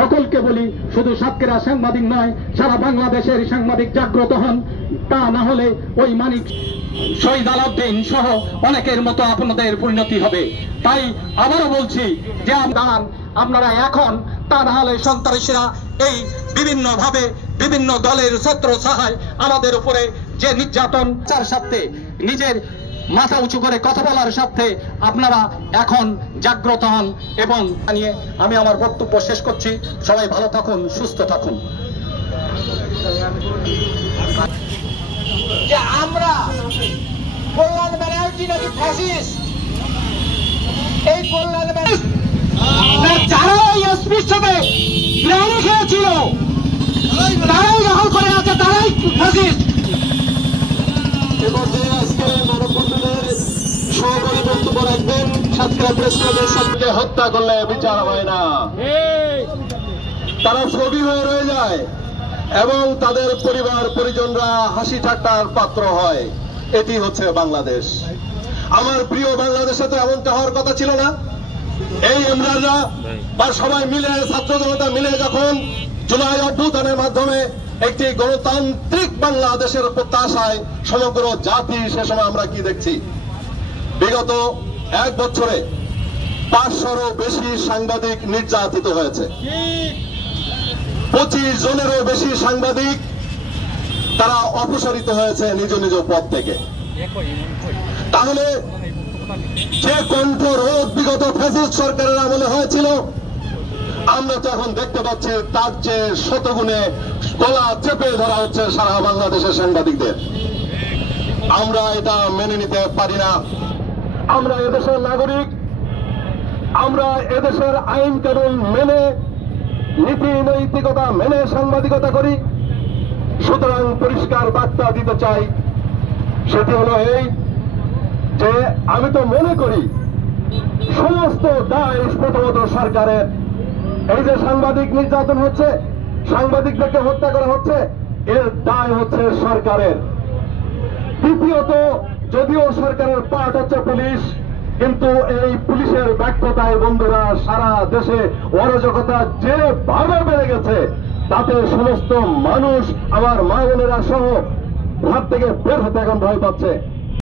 সকলকে বলি, শুধু সাতক্ষীরা সাংবাদিক নয়, সারা বাংলাদেশের সাংবাদিক জাগ্রত হন। তা না হলে ওই মানিক শহীদ আলাউদ্দিন সহ অনেকের মতো আপনাদের পরিণতি হবে। তাই আবারও বলছি যে আপনারা এখন, তা না হলে সন্ত্রাসীরা এই বিভিন্নভাবে বিভিন্ন দলের ছত্র ছায়ায় আমাদের উপরে যে নির্যাতন, তার সাথে নিজের মাথা উঁচু করে কথা বলার সাথে আপনারা এখন জাগ্রত হন। এবং নিয়ে আমি আমার বক্তব্য শেষ করছি। সবাই ভালো থাকুন, সুস্থ থাকুন। যে আমরা কল্যাণ ব্যানার্জি নাকি ফ্যাসিস্ট, এই কল্যাণ যারা এই স্পৃষ্টতে প্রাণী খেয়েছিল তারাই দখল করে আছে, তারাই ফ্যাসিস্ট। সহকারী বক্তব্য রাখবেন। সাতক্ষীরা প্রেস ক্লাবের সবকে হত্যা করলে বিচার হয় না, তারা ছবি হয়ে রয়ে যায় এবং তাদের পরিবার পরিজনরা হাসি ঠাট্টার পাত্র হয়। এটি হচ্ছে বাংলাদেশ। আমার প্রিয় বাংলাদেশে তো এমনটা হওয়ার কথা ছিল না। এই ইমরানরা বা সবাই মিলে, ছাত্র জনতা মিলে যখন জুলাই অভ্যুত্থানের মাধ্যমে একটি গণতান্ত্রিক বাংলাদেশের প্রত্যাশায় সমগ্র জাতি, সে সময় আমরা কি দেখছি, বিগত 1 বছরে 500-রও বেশি সাংবাদিক নির্যাতিত হয়েছে। 25 জনেরও বেশি সাংবাদিক তারা অপসারিত হয়েছে নিজ নিজ পদ থেকে। তাহলে যে কণ্ঠরোধ বিগত ফ্যাসিস্ট সরকারের আমলে হয়েছিল, আমরা তো এখন দেখতে পাচ্ছি তার যে শতগুণে গলা চেপে ধরা হচ্ছে সারা বাংলাদেশের সাংবাদিকদের। আমরা এটা মেনে নিতে পারি না। আমরা এদেশের নাগরিক, আমরা এদেশের আইন কানুন মেনে, নীতি নৈতিকতা মেনে সাংবাদিকতা করি। সুতরাং পরিষ্কার বার্তা দিতে চাই, সেটি হলো এই যে আমি তো মনে করি সমস্ত দায় প্রথমত সরকারের। এই যে সাংবাদিক নির্যাতন হচ্ছে, সাংবাদিকদেরকে হত্যা করা হচ্ছে, এর দায় হচ্ছে সরকারের। দ্বিতীয়ত, যদিও সরকারের পার্ট হচ্ছে পুলিশ, কিন্তু এই পুলিশের ব্যর্থতায় বন্ধুরা সারা দেশে অরাজকতা যেভাবে বেড়ে গেছে, তাতে সমস্ত মানুষ, আমার মা বোনেরা সহ ঘর থেকে বের হতে এখন ভয় পাচ্ছে।